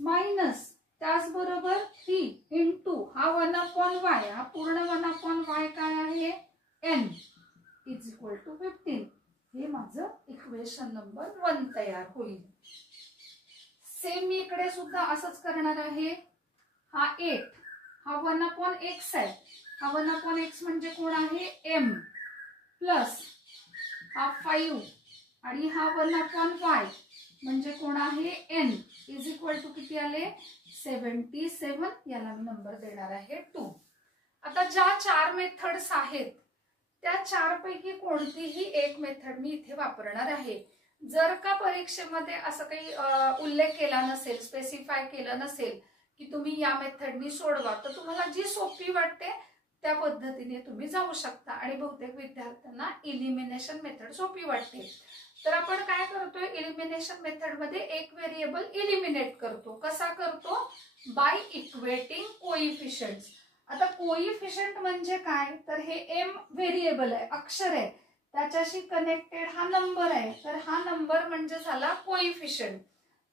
Minus त्याचबरोबर 3 into हा 1/y, हा पूर्ण 1/y काय आहे n इज इक्वल टू 15. हे माझं इक्वेशन नंबर 1 तयार होईल. सेम मी इकडे सुद्धा असंच करणार आहे. हा 8, हा 1/x आहे. हा 1/x म्हणजे कोण आहे m प्लस हा 5 आणि हा 1/y म्हणजे कोण आहे n इज इक्वल टू किती आले 77. याला मी नंबर देणार आहे 2. आता ज्या 4 मेथड्स आहेत त्या 4 पैकी कोणतीही एक मेथड मी इथे वापरणार आहे. जर का परीक्षेमध्ये असं काही उल्लेख केला नसेल, स्पेसिफाय केलं नसेल की तुम्ही या मेथडनी सोडवा, तर तुम्हाला जी सोपी वाटते त्या पद्धतीने तुम्ही जाऊ शकता. आणि बहुतेक विद्यार्थ्यांना इलिमिनेशन मेथड सोपी वाटते. तर आपण काय करतोय, इलिमिनेशन मेथड मध्ये एक व्हेरिएबल इलिमिनेट करतो. कसा करतो, बाय इक्वेटिंग कोइफिशियंट्स. आता कोइफिशियंट म्हणजे काय, तर हे m व्हेरिएबल आहे, अक्षर आहे, त्याच्याशी कनेक्टेड हा नंबर आहे. तर हा नंबर म्हणजे झाला कोइफिशियंट.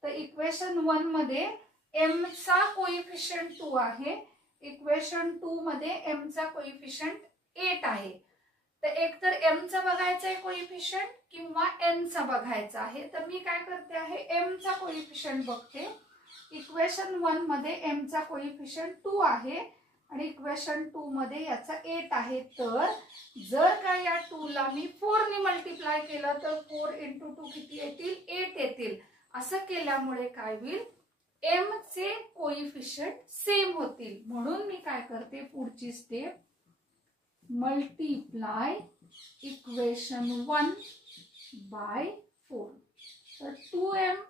तर इक्वेशन 1 मध्ये m चा कोइफिशियंट 2 आहे, इक्वेशन 2 मध्ये m चा कोइफिशियंट 8 आहे. तर एक तर m चा बघायचा आहे कोइफिशियंट किंवा n चा बघायचा आहे. तर मी काय करते आहे, m चा कोइफिशियंट बघते. इक्वेशन 1 मध्ये m चा कोइफिशियंट 2 आहे आणि इक्वेशन 2 मध्ये याचा 8 आहे. तर जर का या 2 ला मी 4 ने मल्टिप्लाय केलं तर 4 इंटू 2 किती येतील, 8 येतील. असं केल्यामुळे काय होईल, m चे कोइफिशियंट सेम होतील. म्हणून मी काय करते, पुढची स्टेप, मल्टिप्लाय इक्वेशन 1 बाय 4. तर 2m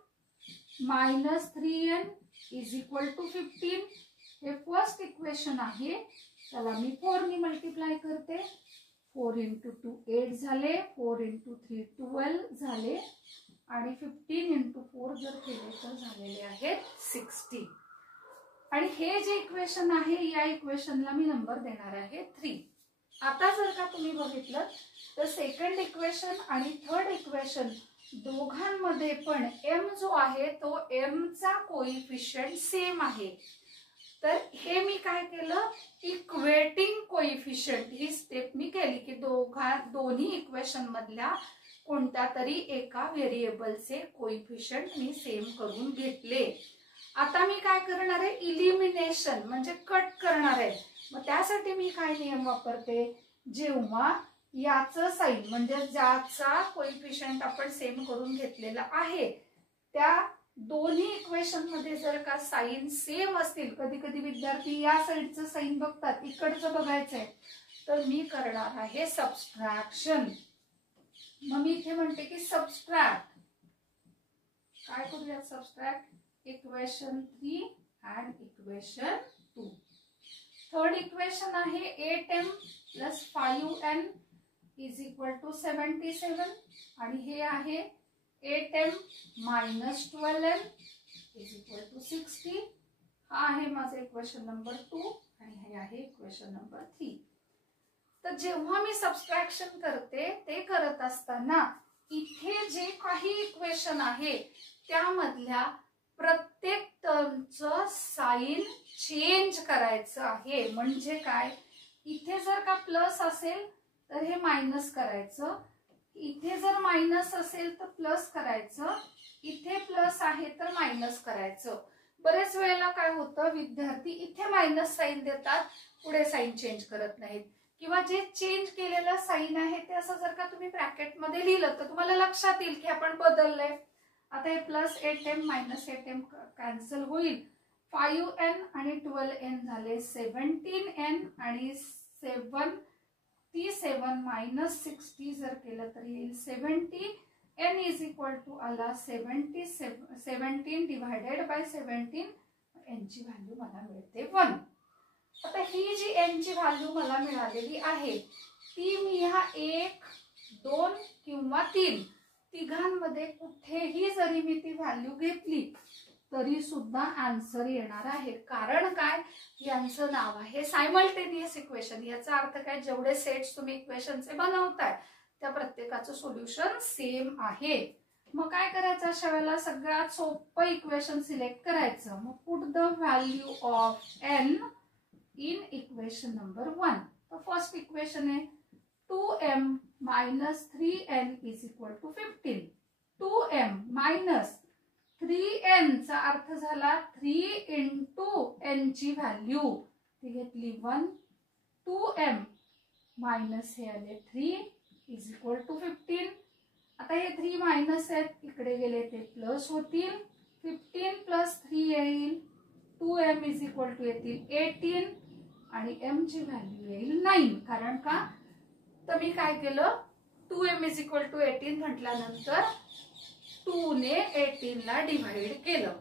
minus 3n is equal to 15. हे फर्स्ट इक्वेशन आहे, त्याला मी 4 ने मल्टिप्लाय करते. 4 इंटू 2 8 झाले, 4 इंटू 3 12 झाले आणि 15 इंटू 4 जर केले तर झालेले आहेत 60. आणि हे जे इक्वेशन आहे या इक्वेशनला मी नंबर देणार आहे 3. आता जर का तुम्ही बघितलं तर सेकंड इक्वेशन आणि थर्ड इक्वेशन दोघांमध्ये पण m जो आहे तो m चा कोइफिशियंट सेम आहे. तर हे मी काय केलं, इक्वेटिंग कोइफिशियंट ही स्टेप मी केली की दोन्ही इक्वेशन मधल्या कोणत्या तरी एका व्हेरिएबलचे कोइफिशियंट मी सेम करून घेतले. आता मी काय करणार आहे, इलिमिनेशन म्हणजे कट करणार आहे. मग त्यासाठी मी काय नियम वापरते, जेव्हा याचं साइन म्हणजे ज्याचा कोइफिशियंट आपण सेम करून घेतलेला आहे त्या दोन्ही इक्वेशन मध्ये जर का साइन सेम असतील, कधी कधी विद्यार्थी या साइडचं साइन बघतात, इकडचं बघायचंय, तर मी करणार आहे सबस्ट्रॅक्शन. मग मी इथे म्हणते की सबस्ट्रॅक्ट, काय करूया, subtract equation 3 and equation 2. Third equation आहे 8m plus 5n is equal to 77 आणि हे आहे 8m minus 12n is equal to 60. हा आहे माझं इक्वेशन नंबर 2 आणि हे आहे इक्वेशन नंबर 3. तर जेव्हा मी सबस्ट्रॅक्शन करते ते करत असताना इथे जे काही इक्वेशन आहे त्यामधल्या प्रत्येक टर्मचं साइन चेंज करायचं आहे. म्हणजे काय, इथे जर का प्लस असेल तर हे मायनस करायचं, इथे जर मायनस असेल तर प्लस करायचं, इथे प्लस आहे तर मायनस करायचं. बरेच वेळेला काय होतं, विद्यार्थी इथे मायनस साइन देतात, पुढे साइन चेंज करत नाहीत, किंवा जे चेंज केलेलं साइन आहे ते असं जर का तुम्ही ब्रॅकेट मध्ये लिहिलं तर तुम्हाला लक्षात येईल की आपण बदललंय. आता हे plus 8m minus 8m cancel होईल. 5n आणि 12n झाले 17n आणि 7 मायनस 60 जर केलं तर येईल 70. n इज इक्वल टू आला 17 डिवायडेड बाय 17. n ची व्हॅल्यू मला मिळते 1. आता ही जी n ची व्हॅल्यू मला मिळालेली आहे ती मी ह्या 1, 2 किंवा 3 तिघांमध्ये कुठेही जरी मी ती व्हॅल्यू घेतली तरी सुद्धा आन्सर येणार आहे. कारण काय, यांचं नाव आहे सायमल्टेनियस इक्वेशन. याचा अर्थ काय, जेवढे सेट्स तुम्ही इक्वेशनचे बनवताय त्या प्रत्येकाचं सोल्युशन सेम आहे. मग काय करायचं अशा वेळेला, सगळ्यात सोपं इक्वेशन सिलेक्ट करायचं. मग put the value of n in equation number 1. तर फर्स्ट इक्वेशन आहे 2m minus 3n is equal to 15. 2m minus 3n चा अर्थ झाला 3 इंटू n ची व्हॅल्यू ती घेतली 1. 2m मायनस हे आले 3 इज इक्वल टू 15. आता हे 3 मायनस आहेत, इकडे गेले ते प्लस होतील. 15 प्लस 3 येईल 2m इज इक्वल टू येतील 18 आणि m ची व्हॅल्यू येईल 9. कारण का, तर मी काय केलं, 2m इज इक्वल टू 18 म्हटल्यानंतर 2 ने 18 ला डिव्हाइड केलं.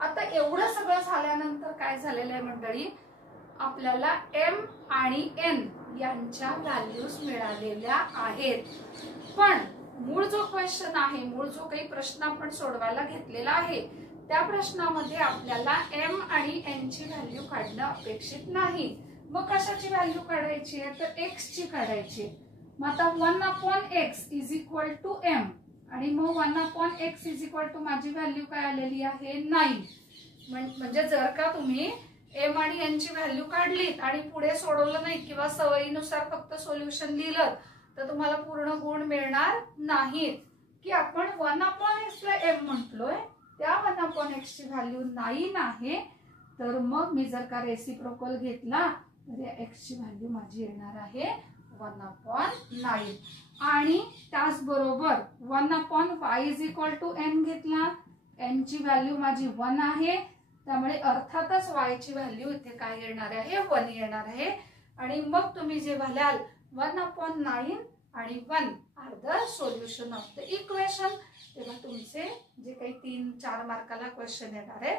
आता एवढं सगळं झाल्यानंतर काय झालेलं आहे मंडळी, आपल्याला m आणि n यांच्या व्हॅल्यूज मिळालेल्या आहेत. पण मूळ जो क्वेश्चन आहे, मूळ जो काही प्रश्न आपण सोडवायला घेतलेला आहे, त्या प्रश्नामध्ये आपल्याला m आणि n ची व्हॅल्यू काढणं अपेक्षित नाही. मग कशाची व्हॅल्यू काढायची आहे, तर x ची काढायची. मग आता 1/x is equal to m आणि मग 1/x इज इक्वल टू माझी व्हॅल्यू काय आलेली आहे 9. म्हणजे जर का तुम्ही m आणि n ची व्हॅल्यू काढलीत आणि पुढे सोडवलं नाही किंवा सवयीनुसार फक्त सोल्युशन लिहिलं तर तुम्हाला पूर्ण गुण मिळणार नाहीत. की आपण 1/x ला m म्हटलोय, त्या 1/x ची व्हॅल्यू 9 आहे, तर मग मी जर का रेसिप्रोकल घेतला तर या x ची व्हॅल्यू माझी येणार आहे 1/9. आणि त्याचबरोबर 1/y is equal to n घेतला, n ची व्हॅल्यू माझी 1 आहे, त्यामुळे अर्थातच y ची व्हॅल्यू इथे काय येणार आहे 1 येणार आहे. आणि मग तुम्ही जे घालाल 1/9 आणि 1 are the solution of the equation, तेव्हा तुमचे जे काही 3-4 मार्काला क्वेश्चन येणार आहे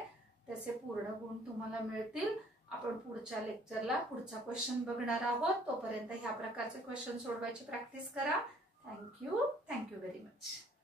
त्याचे पूर्ण गुण तुम्हाला मिळतील. आपण पुढच्या लेक्चरला पुढचा क्वेश्चन बघणार आहोत. तोपर्यंत ह्या प्रकारचे क्वेश्चन सोडवायची प्रॅक्टिस करा. Thank you very much.